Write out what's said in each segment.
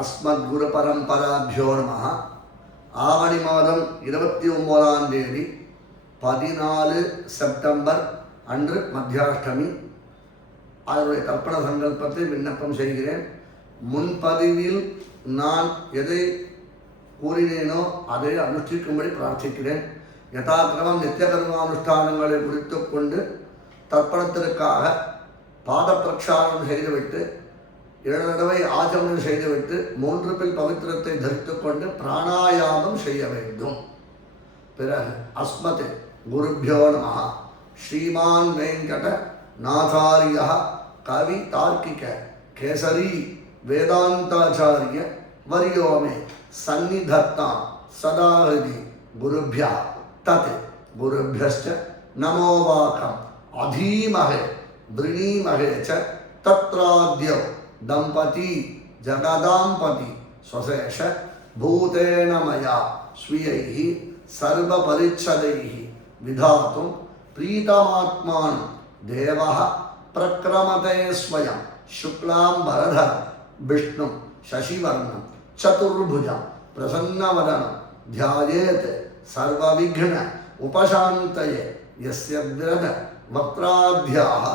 அஸ்மத் குரு பரம்பராபியோ நம ஆவணி மாதம் இருபத்தி ஒம்போதாம் தேதி பதினாலு செப்டம்பர் அன்று மத்தியாஷ்டமி அதனுடைய கற்பன சங்கல்பத்தை விண்ணப்பம் செய்கிறேன்। முன்பதிவில் நான் எதை கூறினேனோ அதை அனுஷ்டிக்கும்படி பிரார்த்திக்கிறேன். யதாக்கிரமம் நித்திய அனுஷ்டானங்களை முடித்து கொண்டு தர்ப்பணத்திற்காக பாத பிரக்ஷாலம் செய்துவிட்டு ஏழு தடவை ஆச்சமனம் செய்துவிட்டு மூன்று பில் பவித்திரத்தை தரித்து கொண்டு பிராணாயாமம் செய்ய வேண்டும். பிறகு அஸ்மத் குருபியோ நம. ஸ்ரீமான் வெங்கட நாதாரியா கவி தார்க்கிக கேசரி வேதாந்தாச்சாரிய வரியோமே சந்நிதத்தா சதாஹிதி குருபியா தத் குருபியஸ்ட நமோவாக்கம் அதீமகே பிரணீமகே ச दम्पती जगदाम्पति स्वशेष भूतेन मया स्वीयैः सर्वपरिच्छदैः विधातुं प्रीतमात्मानं देवः प्रक्रमते स्वयं शुक्लाम्बरधरं विष्णुं शशिवर्णं चतुर्भुजं प्रसन्नवदनं ध्यायेत् सर्वविघ्न उपशान्तये यस्य व्रत वक्त्राध्याः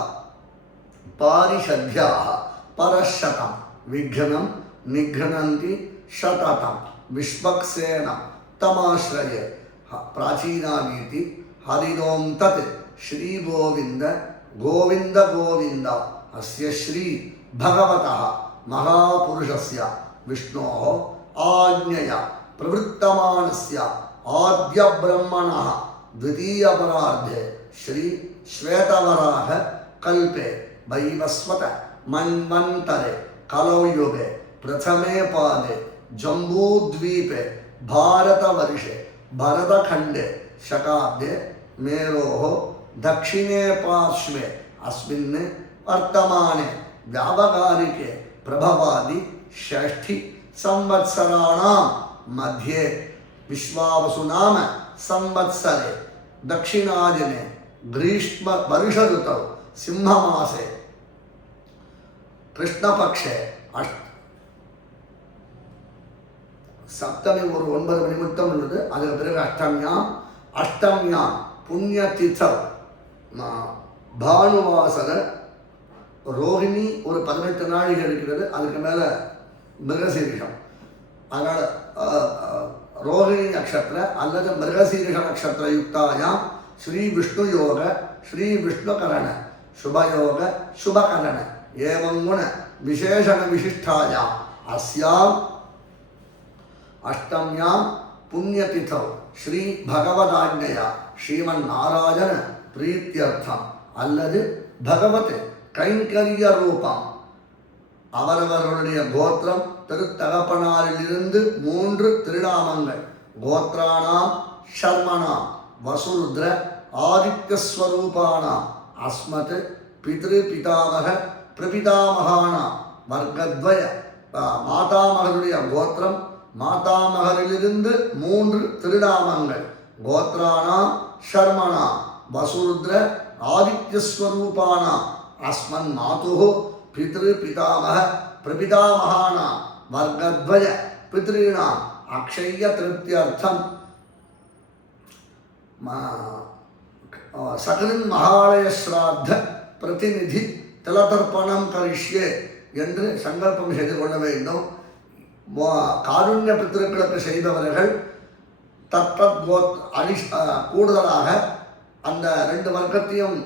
पारिषद्याः परशतं विघ्नं निघ्नन्ति शततं विश्वक्सेन तमाश्रये। प्राचीनानीति हरिदों तत्। श्रीगोविन्द, गोविन्द गोविन्द। अस्य श्री भगवतः महापुरुषस्य विष्णोः आज्ञया। प्रवृत्तमानस्य आद्यब्रह्मणः द्वितीयपरार्धे श्री श्वेतवराह कल्पे वैवस्वत। मन्वन्तरे, कलौयुगे, प्रथमे पादे, जम्बूद्वीपे, भारतवर्षे, भरतखण्डे शकाब्दे मेरोः, दक्षिणे पार्श्वे अस्मिन् वर्तमाने व्यावहारिके प्रभवादि षष्ठि संवत्सराणां मध्ये, विश्वावसु नाम संवत्सरे, दक्षिणादिने, ग्रीष्म, वर्षऋतौ, सिंहमासे கிருஷ்ணபக்ஷ கிருஷ்ணபக்ஷே சப்தமி ஒரு ஒன்பது நிமித்தம் உள்ளது. அதுக்கு பிறகு அஷ்டமியாம் அஷ்டமியாம் புண்ணிய தீர்த்தம் பானுவாசக ரோஹிணி ஒரு பதினெட்டு நாழிகை இருக்கிறது. அதுக்கு மேலே மிருகசீரிஷம் அதனால் ரோஹிணி நட்சத்திர அல்லது மிருகசீரிஷ நட்சத்திர யுக்தாயாம் ஸ்ரீ விஷ்ணு யோக ஸ்ரீ விஷ்ணுகரண சுபயோக சுபகரண. ஏமங்குண விசேஷண விசிஷ்டாயாம் அஸ்யாம் அஷ்டமியாம் புண்ணியதிதௌ ஸ்ரீ பகவதாஜ்ஞயா ஸ்ரீமன் நாராயண பிரீத்தியர்த்தம் அல்லது பகவத் கைங்கரிய ரூபம் அவரவர்களுடைய கோத்திரம் திருத்தகப்பனாரிலிருந்து மூன்று திருநாமங்கள்। கோத்ராணாம் ஷர்மனாம் வசுருத்ர ஆதிக்கஸ்வரூபானாம் அஸ்மத் பிதிரு பிதாவக பிரபிதாமகானா வர்க்கத்வய ஆ, மாதாமகருடைய கோத்திரம் மாதாமகரிலிருந்து மூன்று திருநாமங்கள். கோத்ராணாம் ஷர்மணா வசுருத்ர ஆதித்யஸ்வரூபானாம். அஸ்மன் மாது பித்ரு பிதாமக பிரபிதாமகானாம் வர்க்கத்வய பித்ருணாம் அக்ஷய திருப்தியர்த்தம். சகலின் மகாலய ஸ்ராத்த பிரதிநிதி திலதர்ப்பணம் கரிஷ்யே என்று சங்கல்பம் செய்து கொள்ள வேண்டும். மோ- காருண்ய பித்திருக்களுக்கு செய்தவர்கள் தத்தத் கோத் அனிஷ் கூடுதலாக அந்த ரெண்டு வர்க்கத்தையும்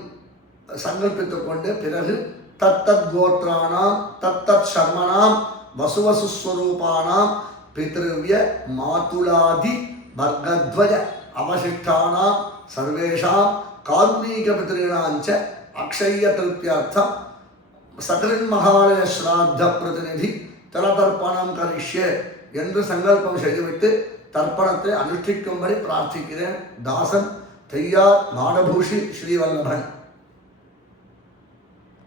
சங்கல்பித்து கொண்டு பிறகு தத்தத் கோத்ராணாம் தத்தத் சர்மணாம் வசுவசுஸ்வரூபானாம் பித்ருவிய மாதுலாதி வர்க்கத்வய அவசிஷ்டானாம் சர்வேஷாம் காருணீக பித்ருணாஞ்ச அக்ஷய திருப்தியர்த்தம் சகலின் மகாலய ஸ்ராத்த பிரதிநிதி தலதர்ப்பணம் கரிஷ்ய என்று சங்கல்பம் செய்துவிட்டு தர்ப்பணத்தை அனுஷ்டிக்கும்படி பிரார்த்திக்கிறேன். தாசன் தையார் மாடபூஷி ஸ்ரீவல்லபன்.